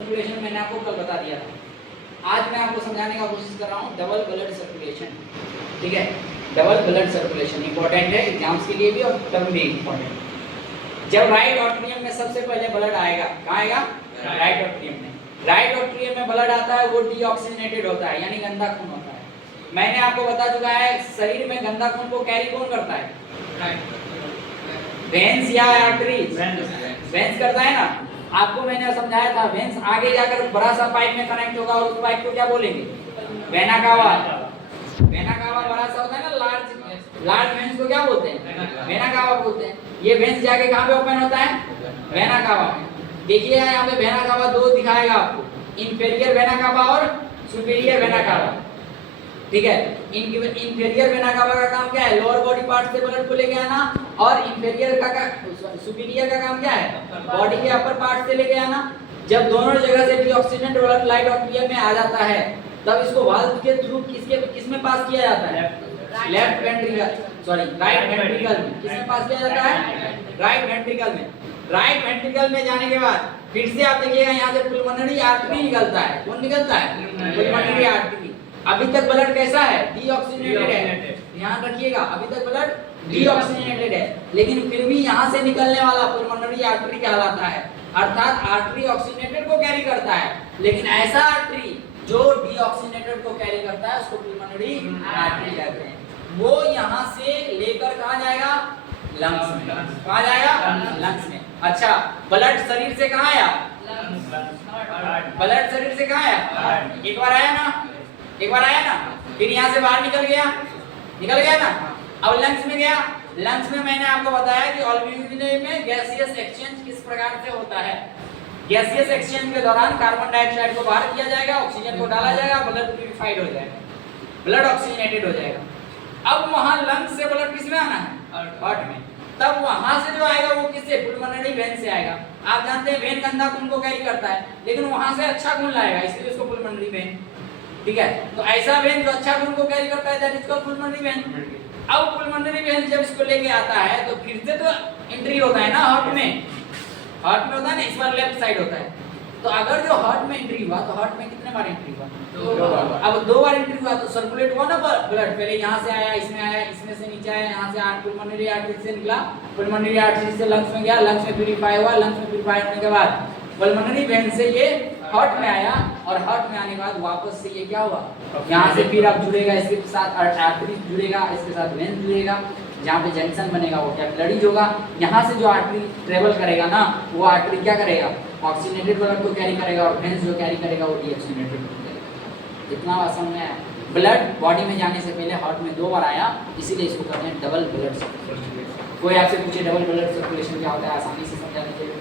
Circulation मैंने आपको कल बता दिया था। आज मैं आपको समझाने का कोशिश कर रहा हूँ डबल ब्लड सर्कुलेशन। ठीक है, डबल ब्लड सर्कुलेशन इंपॉर्टेंट है एग्जाम्स के लिए भी और टर्म भी इंपॉर्टेंट है। जब राइट ऑट्रियम में सबसे पहले ब्लड आएगा, कहाँ आएगा? राइट ऑट्रियम में। राइट ऑट्रियम में ब्लड आता है, वो डीऑक्सीजनेटेड होता है, यानी गंदा खून होता है। मैंने आपको बता चुका है शरीर में गंदा खून को कैरी कौन करता है? वेन्स या आर्टरीज? वेन्स करता है ना। आपको मैंने समझाया था वेन्स आगे जाकर बड़ा सा पाइप में कनेक्ट होगा और उस पाइप को क्या बोलेंगे? Vena cava. वेना कावा बड़ा सा होता है ना, लार्ज वेन्स को क्या बोलते हैं? वेना कावा बोलते हैं। ये वेन्स जाके कहाँ पे ओपन होता है? वेना कावा में। देखिए यहाँ पे वेना कावा दो दिखाएगा आपको, इंफेरियर वेना कावा और सुपीरियर वेना कावा। ठीक है, इंफेरियर वेना कावा का काम क्या है? लोअर बॉडी पार्ट से ब्लड को लेके आना, और इंफेरियर का सुपीरियर का काम क्या है? बॉडी के अपर पार्ट से लेके आना। जब दोनों जगह से डीऑक्सीजनेट ब्लड लाइट ऑट्रियम में आ जाता है, तब इसको वाल्व के थ्रू किसमें पास किया जाता है? Left ventricle, sorry right ventricle में। किसमें पास किया जाता है? राइट वेंट्रिकल में। राइट वेंट्रिकल में जाने के बाद फिर से आप देखिएगा यहाँ से पुल्मोनरी आर्टरी निकलता है। कौन निकलता है? पुल्मोनरी आर्टरी। अभी तक ब्लड कैसा है? डीऑक्सीजनेटेड है। ध्यान रखिएगा, अभी तक ब्लड डीऑक्सीजनेटेड है, लेकिन फिर भी यहाँ से निकलने वाला पुल्मोनरी आर्टरी कहलाता है। अर्थात आर्टरी ऑक्सीजनेटेड को कैरी करता है, लेकिन ऐसा आर्टरी जो डीऑक्सीजनेटेड को कैरी करता है उसको पुल्मोनरी आर्टरी कहते हैं। वो यहाँ से लेकर कहाँ जाएगा? लंग्स में। कहाँ जाएगा? लंग्स में। अच्छा, ब्लड शरीर से कहाँ आया? ब्लड शरीर से कहाँ आया? एक बार आया ना, एक बार आया ना, फिर यहाँ से बाहर निकल गया, निकल गया ना। अब लंग्स में गया। लंग्स में मैंने आपको बताया कि ऑल्वियोले में गैसियस एक्सचेंज किस प्रकार से होता है। गैसियस एक्सचेंज के दौरान कार्बन डाइऑक्साइड को बाहर किया जाएगा, ऑक्सीजन को डाला जाएगा, ब्लड प्यूरिफाइड हो जाएगा, ब्लड ऑक्सीजनेटेड हो जाएगा। अब वहां लंग्स से ब्लड किस में आना है? हार्ट में। तब वहां से जो आएगा वो किससे? पुल्मोनरी वेन से आएगा। आप जानते हैं वेन गंदा खून को कैरी करता है, लेकिन वहां से अच्छा खून लाएगा, इसलिए उसको पुल्मोनरी वेन। ठीक है, तो ऐसा वेन जो अच्छा खून को कैरी करता है दैट इज कॉल्ड पुल्मोनरी वेन। अब पुल्मोनरी वेन जब इसको लेके आता है तो फिर से तो एंट्री होता है ना हार्ट में। हार्ट में होता है ना, इस बार लेफ्ट साइड होता है। तो अगर जो हार्ट में एंट्री हुआ तो हार्ट में कितने बार एंट्री हुआ? दो बार। अब दो बार एंट्री हुआ तो सर्कुलेट हुआ ना ब्लड। पहले यहाँ से आया, इसमें आया, इसमें से नीचे आया, यहाँ से पुल्मोनरी आर्टरी से निकला, पुल्मोनरी आर्टरी से लंग्स में गया, लंग्स में प्यूरिफाई हुआ, लंग्स में प्यूरिफाई होने के बाद पुल्मोनरी वेन से ये हार्ट में आया, और हार्ट में आने के बाद वापस से ये क्या हुआ? यहाँ से फिर अब जुड़ेगा, इसके साथ आर्टरी जुड़ेगा, इसके साथ वेन जुड़ेगा, जहाँ पे जंक्शन बनेगा वो कैपिलरीज होगा। यहाँ से जो आर्टरी ट्रेवल करेगा ना, वो आर्टरी क्या करेगा? ऑक्सीजनेटेड ब्लड को कैरी करेगा, और वेन्स जो कैरी करेगा वो डीऑक्सीजनेटेड करेगा। इतना आसान है। ब्लड बॉडी में जाने से पहले हार्ट में दो बार आया, इसीलिए इसको कहते हैं डबल ब्लड सर्कुलेशन। कोई आपसे पूछे डबल ब्लड सर्कुलेशन क्या होता है, आसानी से समझाने के लिए